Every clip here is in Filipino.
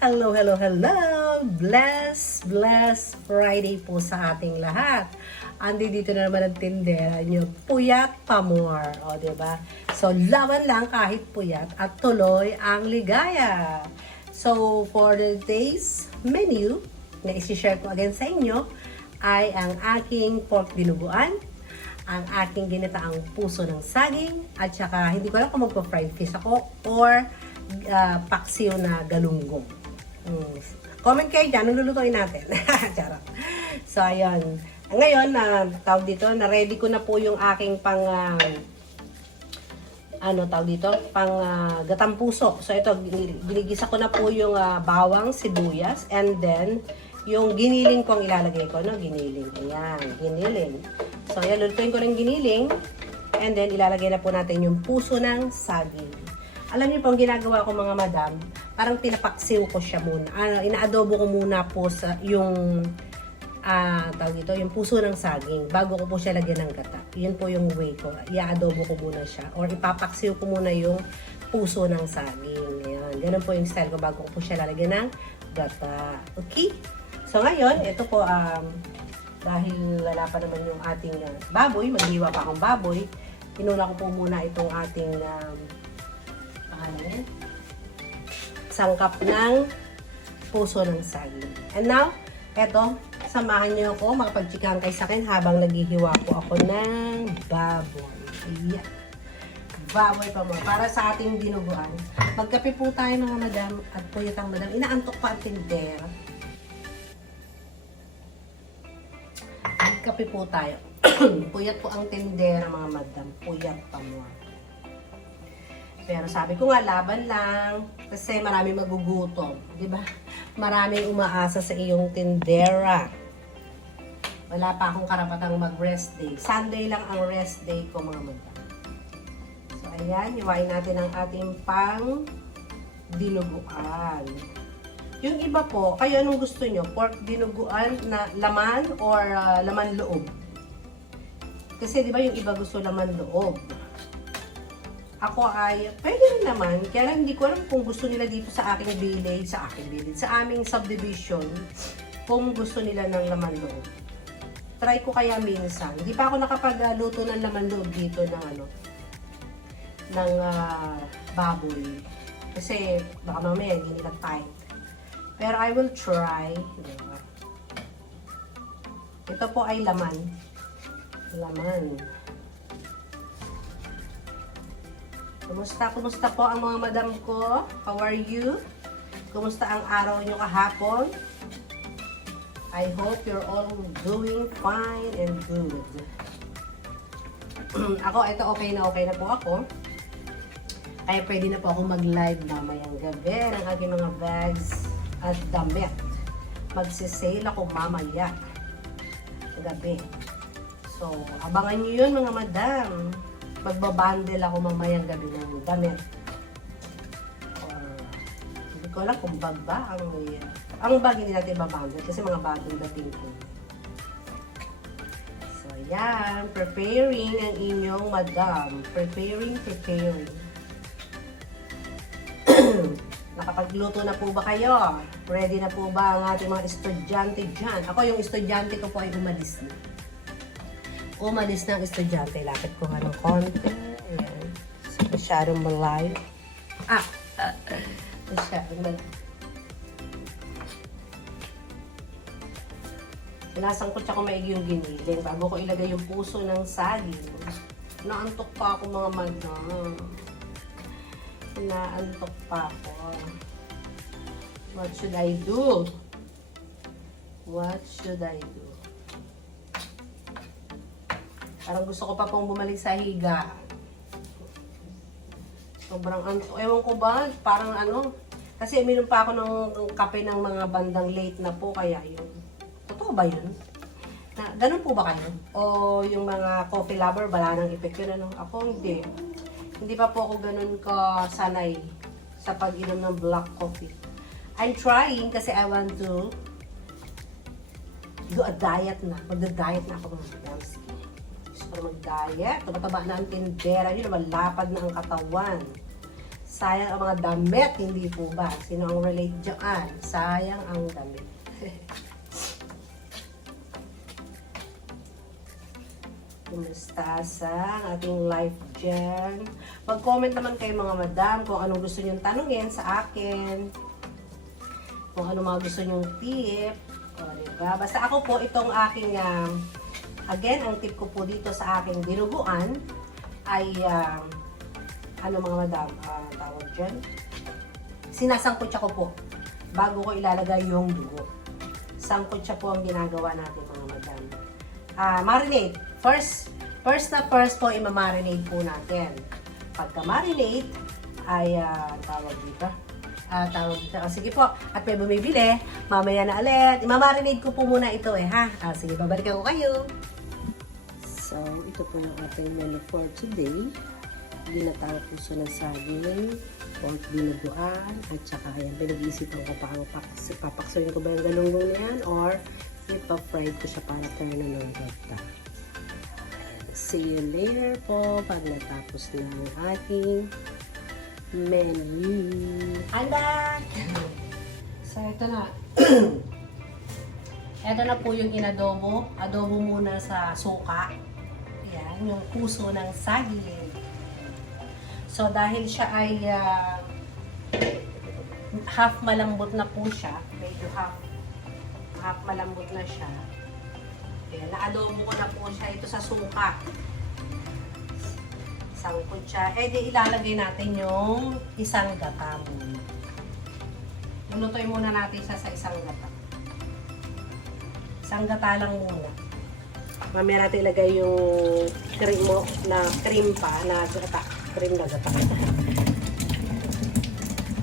Hello, hello, hello! Bless Friday po sa ating lahat. Andi dito na naman ang tindera nyo, puyat pa more. O, diba? So, laban lang kahit puyat at tuloy ang ligaya. So, for the day's menu na isi-share ko again sa inyo ay ang aking pork dinuguan, ang aking ginataang puso ng saging, at saka hindi ko alam kung magpa-fried fish ako or paksiw na galunggong. Comment kayo dyan, nilulutuin natin. Charot. So, ayun. Ngayon, tawag dito, na-ready ko na po yung aking gatang puso. So, ito, ginigisa ko na po yung bawang, sibuyas, and then, yung giniling kong ilalagay ko, no? Giniling. Ayan, giniling. So, ayan, lulutuin ko ng giniling, and then, ilalagay na po natin yung puso ng saging. Alam niyo po, ang ginagawa ko mga madam, parang pinapaksiw ko siya muna. Inaadobo ko muna po sa yung yung puso ng saging bago ko po siya lagyan ng gata. Yun po yung way ko. Iaadobo ko muna siya or ipapaksiw ko muna yung puso ng saging. Ayan. Ganun po yung style ko bago ko po siya lalagyan ng gata. Okay? So ngayon, ito po dahil wala pa naman yung ating baboy, maghiwa pa akong baboy, inuna ko po muna itong ating sangkap ng puso ng saging. And now, eto, samahan niyo ako, makapagchikahan kayo sa akin habang naghihiwa po ako ng baboy. Ayan. Baboy pa mo. Para sa ating dinuguan. Magkape po tayo mga madam at puyat ang madam. Inaantok pa ang tindera. Magkape po tayo. Puyat po ang tindera mga madam. Puyat pa mo. Pero sabi ko nga, laban lang. Kasi marami magugutom. Diba? Maraming umaasa sa iyong tindera. Wala pa akong karapatang mag-rest day. Sunday lang ang rest day ko mga madam. So, ayan. Iwain natin ang ating pang dinuguan. Yung iba po, kayo anong gusto nyo? Pork dinuguan na laman or laman loob? Kasi diba yung iba gusto laman loob? Ako ay, pwede rin naman. Kaya lang hindi ko alam kung gusto nila dito sa aking village, sa aming subdivision, kung gusto nila ng laman loob. Try ko kaya minsan. Hindi pa ako nakapagluto ng laman loob dito ng baboy. Kasi baka mamaya hindi nila tight. Pero I will try. Diba? Ito po ay laman. Laman. Kumusta po ang mga madam ko? How are you? Kumusta ang araw nyo kahapon? I hope you're all doing fine and good. Ako, ito okay na po ako. Kaya pwede na po ako mag-live mamayang gabi ng aking mga bags at damit. Magsisale ako mamaya gabi. So, abangan nyo yun mga madam. Magbabundle ako mamayang gabi ng damit. Hindi ko alam kung bag ba ang bag hindi natin babundle kasi mga bagong dating ko. So, yan. Preparing ang inyong madam. Preparing. Nakapagluto na po ba kayo? Ready na po ba ang ating mga estudyante dyan? Ako yung estudyante ko po ay umalis na. Umalis na ang estudyante. Lapit ko nga ng konti. Ayan. So, masyadong malayo. Masyadong malayo. Sinasangkot ako maigi yung giniling bago ko ilagay yung puso ng saging. Naantok pa ako mga madam. Naantok pa ako. What should I do? What should I do? Parang gusto ko pa pong bumalik sa higa. Sobrang antok. Ewan ko ba? Parang kasi uminom pa ako ng kape ng mga bandang late na po. Kaya yun. Totoo ba yun? Ganun po ba kayo? O yung mga coffee lover, wala nang effect yun? Ako hindi. Hindi pa po ako ganun kasanay sa pag-inom ng black coffee. I'm trying kasi I want to do a diet na. Magda-diet na ako mga madams. Para mag-diet, tumataba na ang tindera, yun, malapad na ang katawan. Sayang ang mga damit, hindi po ba? Sino ang relate dyan? Sayang ang damit. Kumusta sa ating life dyan? Mag-comment naman kayo mga madam kung anong gusto nyong tanungin sa akin. Kung ano mga gusto nyong tip. O, diba? Basta ako po, itong aking, again, ang tip ko po dito sa aking dinuguan ay, ano mga madam, tawag dyan? Sinasangkutsa ko po bago ko ilalagay yung dugo. Sangkutsa po ang ginagawa natin mga madam. Marinate. First po, imamarinate po natin. Pagka marinate, ay, tawag dito. Sige po, at may bumibili, mamaya na ulit. Imamarinate ko po muna ito ha. Sige, babalikan ko kayo. So, ito po yung ating menu for today. Ginatang puso ng saging, pork binuguan, at saka ayan, pinag-iisipan ko pa ang papaksuin ko ba yung galunggong na yan or ipa-fried ko siya para turn na ng gata. See you later po pag natapos na ang ating menu. Handa! So, ito na. Ito na po yung inadobo. Adobo muna sa suka. Ayan, yung puso ng saging. So, dahil siya ay half malambot na po siya, medyo half malambot na siya. Ayan, na-adobo ko na po siya ito sa suka. Sangkot siya. Di ilalagay natin yung isang gata muna. Lunutoy muna natin siya sa isang gata. Isang gata lang muna. Mamaya natin ilagay yung cream pa na gata. Cream na gata.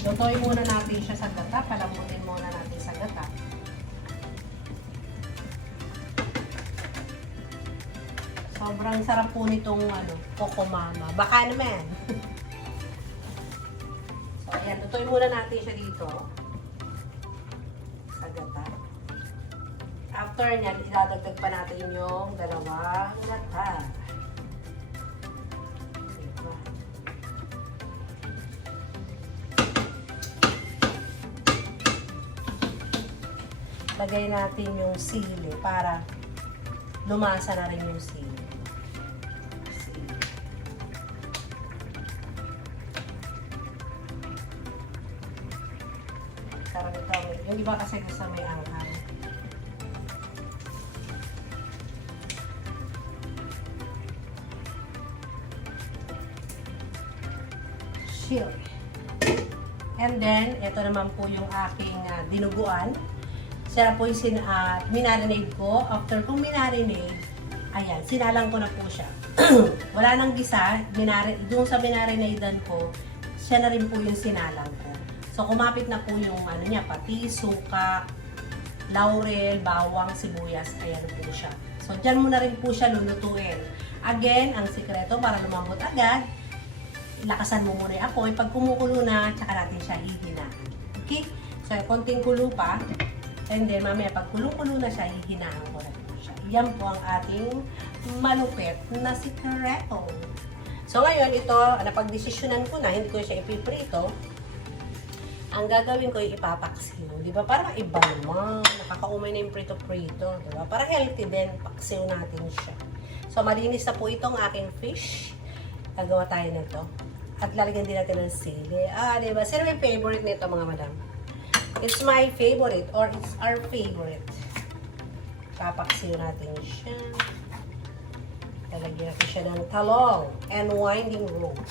Lunutoy muna natin siya sa gata. Palambutin muna natin sa gata. Sobrang sarap po nitong Coco Mama. Baka naman. So, ayan. Lutuin muna natin siya dito. Sa gata. After nyan, idadagdag pa natin yung dalawang gata. Diba? Lagay natin yung sili para lumasa na rin yung sili. Yung iba kasi gusto may anghang. Sure. And then, ito naman po yung aking dinuguan. Siya po yung minarinade ko. After kong minarinade, ayan, sinalang ko na po siya. Wala nang gisa. Doon sa minarinadean ko, siya na rin po yung sinalang ko. So, kumapit na po yung niya, pati, suka, laurel, bawang, sibuyas. Ayan po siya. So, dyan mo na rin po siya lulutuin. Again, ang sikreto para lumambot agad, lakasan mo muna yung apoy. Pag kumukulo na, tsaka natin siya hihinaan. Okay? So, konting kulo pa. And then, mamaya, pag kulong-kulo na siya, hihinaan ko na po siya. Yan po ang ating malupit na sikreto. So, ngayon, ito, napag-desisyonan ko na, hindi ko siya ipiprito. Ang gagawin ko yung ipapaksiw. Di ba? Para iba naman. Nakakaumay na yung prito-prito. Di ba? Para healthy din. Paksiw natin siya. So, malinis na po itong aking fish. Gagawa tayo nito. At lalagyan din natin ng sili. Di ba? Sino may favorite nito mga madam? It's my favorite or it's our favorite. Papaksiw natin siya. Lalagyan natin siya ng talong and winding rope.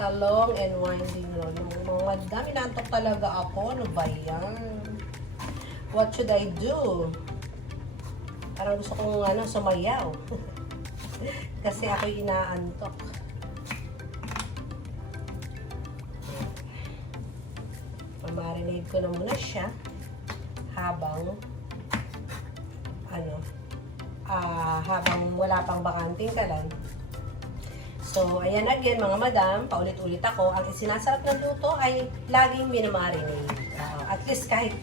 Talong and winding road. Mga madam, inantok talaga ako. Ano ba yan? What should I do? Parang gusto kong sumayaw. Kasi ako inaantok. Mamarinate ko na muna siya habang habang wala pang bakanting kalan. So, ayan again mga madam, paulit-ulit ako. Ang sinasarap ng luto ay laging minamarinate. At least kahit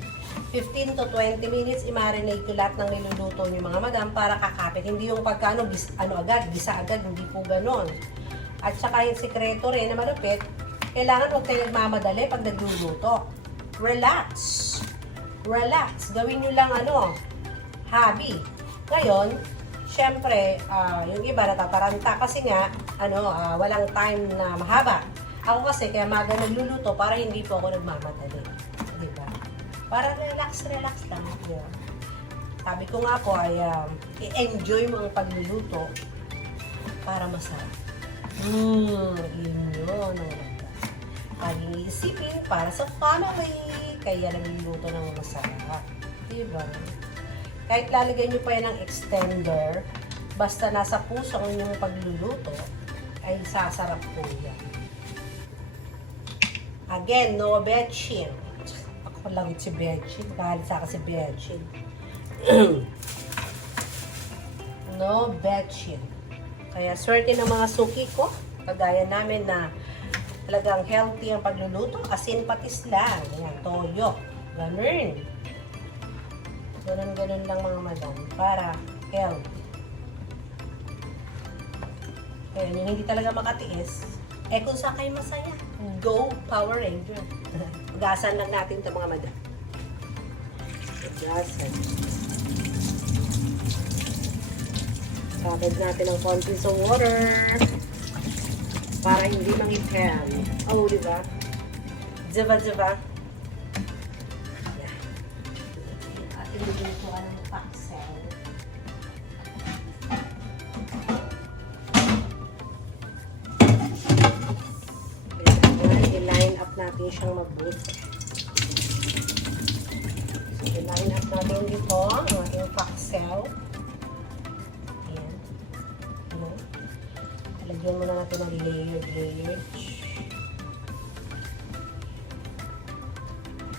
15 to 20 minutes i-marinate ko lahat ng niluluto niyo mga madam para kakapit. Hindi yung pagkano, agad, gisa agad, hindi po ganon. At saka yung sikreto rin na malupit, kailangan huwag kayo nagmamadali pag nagluluto. Relax. Relax. Gawin nyo lang hobby. Ngayon, syempre, yung iba natataranta kasi nga, walang time na mahaba. Ako kasi, kaya maga nagluluto para hindi po ako nagmamadali. Diba? Para relax lang. Yeah. Sabi ko nga po ay i-enjoy mo ang pagluluto para masarap. Yun ang maganda. Paging isipin para sa family, kaya nagluluto ng masarap. Diba? Kahit lalagyan nyo pa yan ng extender, basta nasa puso ang inyong pagluluto, ay sasarap po yan. Again, no betchin. Ako lang si betchin. Kahit sa akin si betchin. No betchin. Kaya swerte ng mga suki ko. Kagaya namin na talagang healthy ang pagluluto. Asin patis lang. Ayan, toyo. Ganun. Ganun lang mga madam. Para healthy. Kaya yung hindi talaga makatiis, kung saan kayo masaya, go Power Ranger. Ugasan lang natin ito mga madam. Ugasan. Kapag natin ng konti sa water para hindi mangitem. Oh, diba? Diba? Yan. At ilagay ko ng paksel. I-line up natin siyang mabuti. So, i-line up natin dito ang ating paksel. Lagyan muna natin ng layered.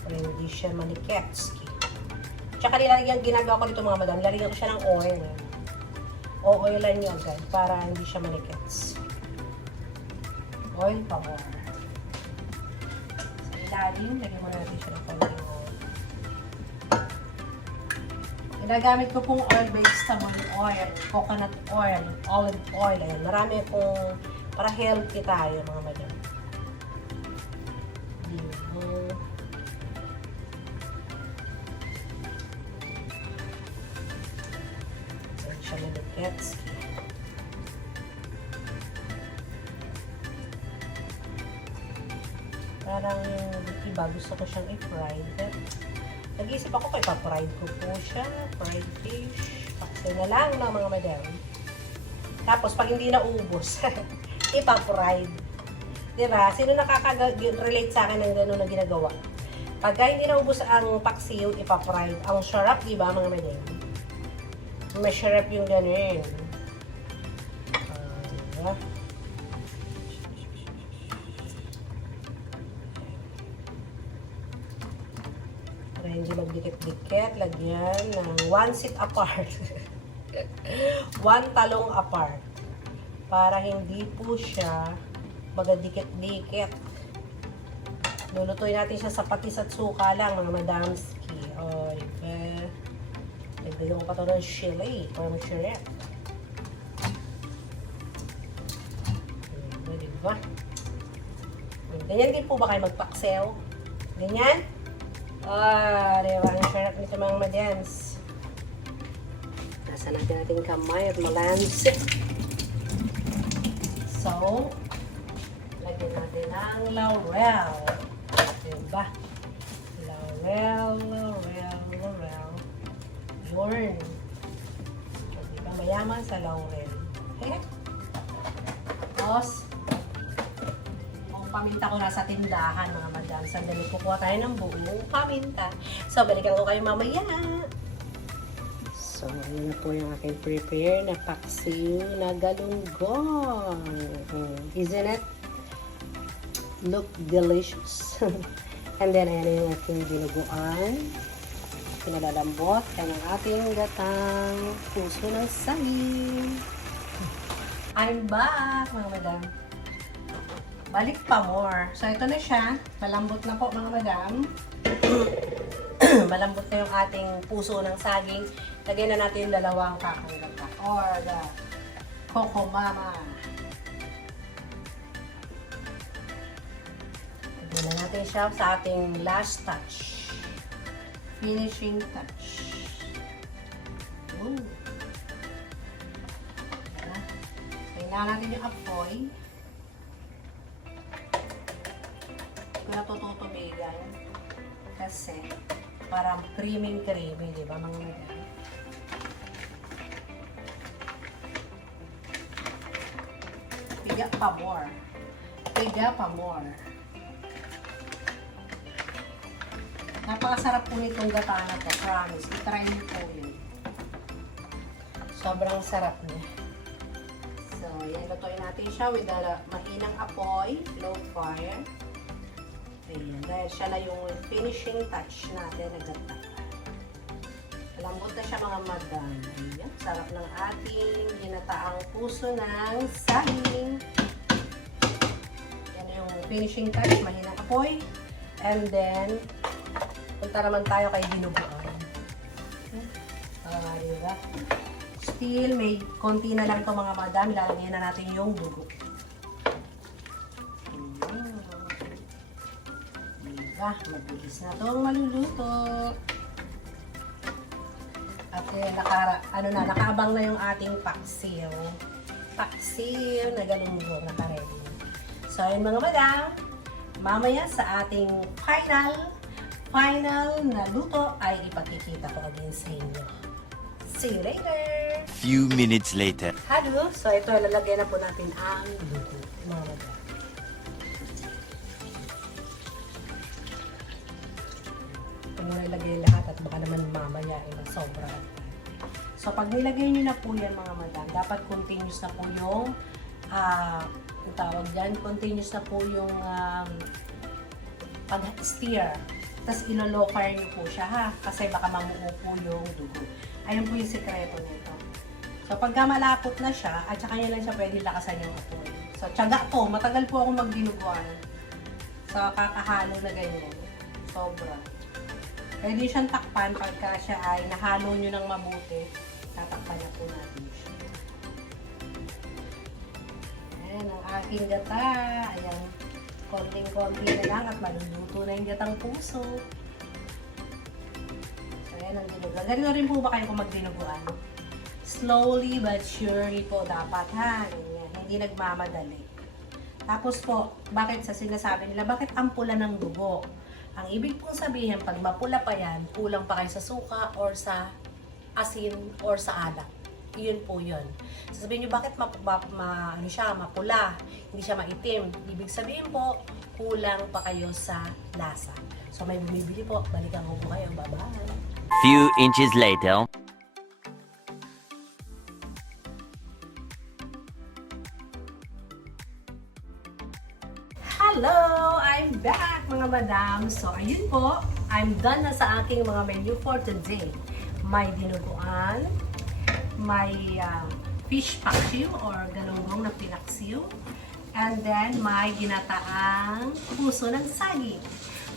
Para hindi siya maniketski. Tsaka ginagawa ko dito mga madam, lalagyan ko siya ng oil. O-oilan nyo agad para hindi siya manikets. Oil power. Sa ilalim, lagyan muna natin siya ng konting oil. Ginagamit ko pong oil-based oil, coconut oil, olive oil. Ayan. Marami pong para healthy tayo mga madam. Ayan siya malukets. Parang iba gusto ko siyang i-fry. Nag-iisip ako kay pa-fried ko po siya. Fried fish. Paksa na lang ng mga madam. Tapos, pag hindi na ubos, ipa-fried. Diba? Sino nakaka-relate sa akin ng gano'n na ginagawa? Pagka hindi na ubos ang paksiw, ipa-fried. Ang sarap, diba mga madam? Masarap yung gano'n. Diba? Para hindi magdikit-dikit, lagyan ng 1 seat apart. 1 talong apart. Para hindi po siya magadikit-dikit. Lulutuin natin siya sa patis at suka lang, mga madamski. O, diba? Nagdayo ko pa ito ng chili para mag-shirep. Diba? Ganyan din po ba kayo magpaksew? Ganyan? Diba? Ang sarap nito mga madams. Nasa natin ating kamay at malansi. So, lagyan natin ang laurel. Diba? Laurel. Yun. Diba mayaman sa laurel. Okay? Tapos, paminta ko nasa tindahan mga madam. Sandali kukuha tayo ng buong paminta. So, balikan ko kayo mamaya. So, yun na po yung aking prepare na paksiw na galunggong. Isn't it? Look delicious. And then, ayan yung aking dinuguan. Pinalalambot. Ayan ang ating gatang puso ng saging. I'm back mga madam. Balik pa more. So, ito na siya. Malambot na po, mga madam. Malambot na yung ating puso ng saging. Lagyan na natin yung dalawang kakang gata. Or the Coco Mama. Muna natin siya sa ating last touch. Finishing touch. Ooh. Kailangan natin yung apoy. Kung natututubigan. Kasi parang creamy, di ba mga madam? Piga pa more. Piga pa more. Napakasarap po nitong gata na to, promise. I-try niyo po yun. Sobrang sarap niya. So, yan, lutuin natin siya with the mahinang apoy, low fire. Ayan, dahil siya na yung finishing touch natin na gata. Malambot na siya mga madam. Ayan, sarap ng ating ginataang puso ng saging. Yan yung finishing touch, mahinang apoy. And then, punta naman tayo kay dinuguan. Diba? Still, may konti na lang ito mga madam. Lalagyan na natin yung dugo. Diba? Mabilis na itong maluluto. At nakaabang na yung ating paksiw. Paksiw na galunggong nakaready. So, yun mga madam. Mamaya sa ating final na luto ay ipakikita ko again sa inyo. See you later! Few minutes later. Hello! So ito, lalagyan na po natin ang luto. Mga madam. Ito muna ilagay lahat at baka naman mamaya ay masobra. So pag nilagay nyo na po yan mga madam, dapat continuous na po yung ang tawag dyan, continuous na po yung pag-steer. Tapos ilo-low fire nyo po siya ha, kasi baka mamuo po yung dugo. Ayun po yung sekreto nito. So pagka malapot na siya, at saka nyo lang siya pwede lakasan yung apoy. So tiyaga po, matagal po ako magdinuguan. So kakahalo na ganyan. Sobra. Pwede siyang takpan pagka siya ay nahalo nyo ng mabuti. Tatakpan na po natin siya. Ayan ang aking gata. Ayan. Konting-konti na lang at maluluto na yung gatang puso. So, ayan ang dinuguan. Ganito rin po ba kayo kung magdinuguan? Slowly but surely po dapat ha. Ganyan. Hindi nagmamadali. Tapos po, bakit sa sinasabi nila, bakit ang pula ng dugo? Ang ibig pong sabihin, pag mapula pa yan, kulang pa kayo sa suka or sa asin or sa alak. Yun po yun. Sasabihin nyo, bakit mapula, hindi siya maitim? Ibig sabihin po, kulang pa kayo sa lasa. So may bumibili po, balikan ko po kayo. Bye-bye! Few inches later. Hello! I'm back mga madam. So ayun po, I'm done na sa aking mga menu for today. May dinuguan, may fish paksiw or galunggong na pinaksiw, and then may ginataang puso ng saging.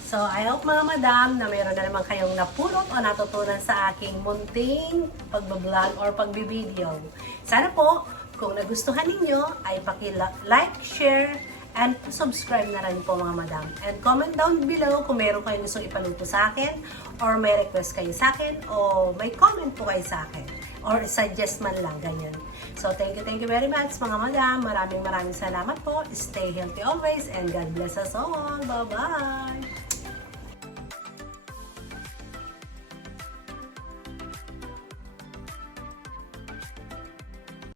So I hope mga madam na mayroon na naman kayong napulot o natutunan sa aking munting pagbablog or pagbibideo. Sana po, kung nagustuhan ninyo, ay paki-like, share, and subscribe na rin po mga madam. And comment down below kung meron kayong gusto ipaluto sa akin, or may request kayo sa akin, o may comment po kayo sa akin, or suggest man lang, ganyan. So thank you very much mga madam. Maraming salamat po. Stay healthy always and God bless us all. Bye-bye!